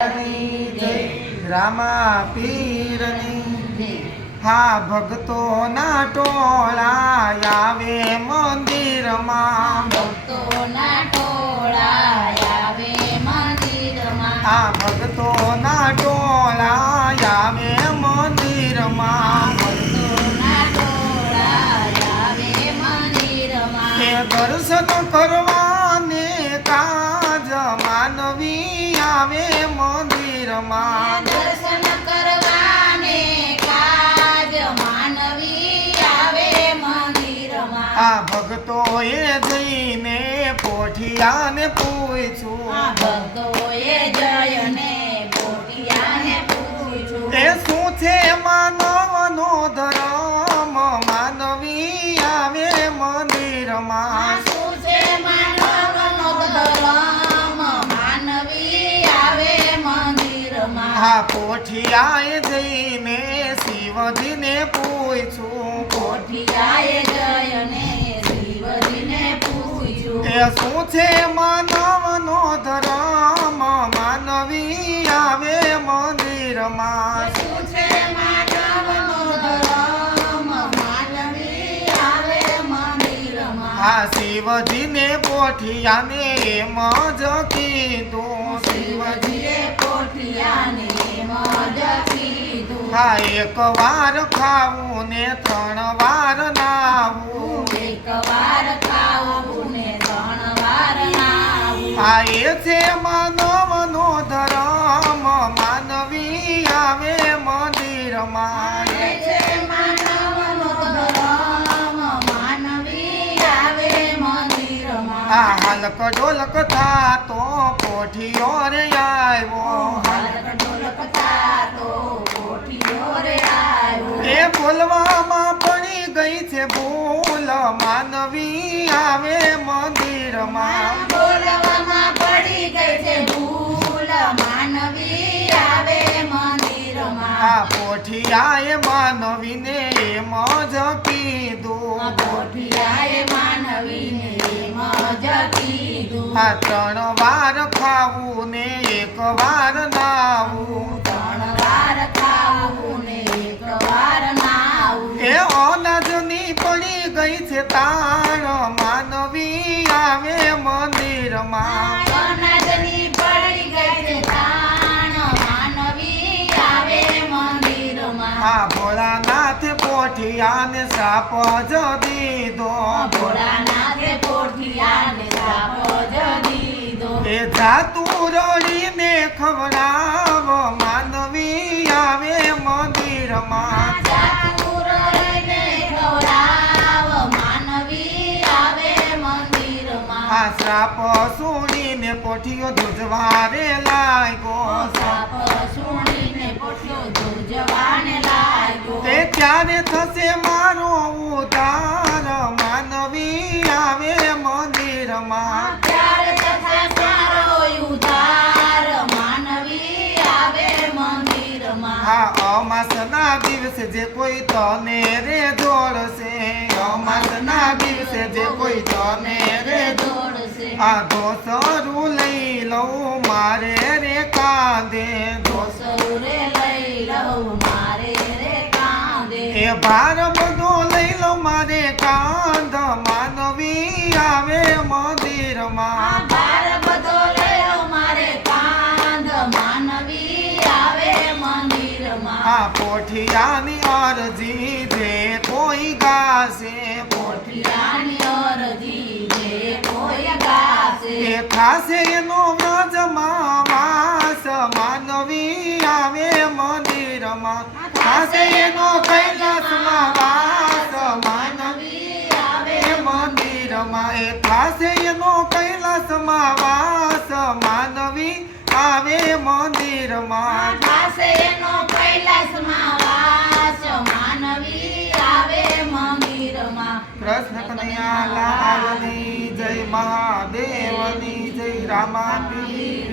जय रामा पीरनी हाँ भक्तो ना टोला आवे मंदिर मां भक्तो ना टोला आवे मंदिर मां हाँ भक्तो ना टोला आवे मंदिर मां भक्तो ना टोला आवे मंदिर मां के दर्शन करवाने काज मानवी आवे मंदिर मां दर्शन करवाने काज मानवी आवे मंदिर मां आ भक्तोए जईने पोठियाने पूछू भक्तोए जयने પોઠિયાને પૂછું એ શું છે માનવનો ધર્મ માનવી આવે મંદિરમાં શું છે માનવનો ધર્મ માનવી આવે મંદિરમાં હા પોઠિયાએ જઈને શિવજીને પૂછું પોઠિયાએ જયને શિવજીને પૂછ્યું એ શું છે માનવનો ધર્મ માનવી આવે મંદિરમાં શું છે માનવનો ધર્મ માનવી આવે મંદિરમાં હા શિવજીને પોઠિયાને એમ જ કીધું શિવજીએ પોઠિયાને એમ જ કીધું હા એક વાર ખાવું ને 3 વાર નાવું એક વાર ખાવું ને 3 વાર નાવું આ એ છે માનવનો ધર્મ માનવી આવે મંદિરમાં એ છે માનવનો ધર્મ માનવી આવે મંદિરમાં આ હાલક ડોલક થાતો પોઠિયો રે આવ્યો હાલક ઢોલક થાતો પોઠિયો રે આવ્યો એ બોલવામાં પડી ગઈ છે ભૂલ માનવી આવે મંદિરમાં બોલવામાં પડી ગઈ છે ભૂલ માનવી આવે મંદિરમાં આ પોઠિયાએ માનવીને એમ જ કીધું પોઠિયાએ માનવીને એમ જ કીધું આ 3 વાર ખાવું ને 1 વાર નાવું 3 વાર ખાવું ને 1 વાર નાવું એ અનાજની પડી ગઈ છે તાણ માનવી આવે મંદિરમાં અનાજની પડી ગઈ છે તાણ માનવી આવે મંદિરમાં આ ભોળાનાથે પોઠિયાને સાપ જ દીધો ભોળાનાથે પોઠિયાને શ્રાપ જ દીધો એ જાતું રડીને ખવડાવ માનવી આવે મંદિરમાં જાતુરને ખવડાવ માનવી આવે મંદિરમાં આ શ્રાપ સુણીને પોઠિયો ધ્રુજવારે લાગ્યો સાપ સુણીને પોઠિયો ધ્રુજવાને લાગ્યો તે ત્યારે થશે મારો ઉદ્ધાર માનવી આવે મંદિરમાં ત્યારે તથા સારો ઉદ્ધાર માનવી આવે મંદિરમાં આ અમાસના દિવસે જે કોઈ તને રે જોડશે અમાસના દિવસે જે કોઈ તને રે દોડશે આ ધોસરું લઈ લઉં મારે રે કાંદે સરુરે લઈ લઉં મારે રે કાંદે એ ભાર બધો લઈ લો મારે કાંધ માનવી આવે મંદિરમાં ભાર બધો લયો મારે કાંધ માનવી આવે મંદિરમાં આ પોઠિયાની અરજી જે કોઈ ગાશે પોઠિયાની અરજી જે કોઈ ગાશે એ થાશે એનો વ્રજમાં વાસ માનવી આવે મંદિરમાં થાશે એનો કૈલાસમાં વાસ માનવી આવે મંદિરમાં એ થાશે એનો કૈલાસમાં વાસ માનવી આવે મંદિરમાં થાશે એનો કૈલાસમાં વાસ માનવી આવે મંદિરમાં કૃષ્ણ કનૈયા લાલની જય મહાદેવની જય રામા પીર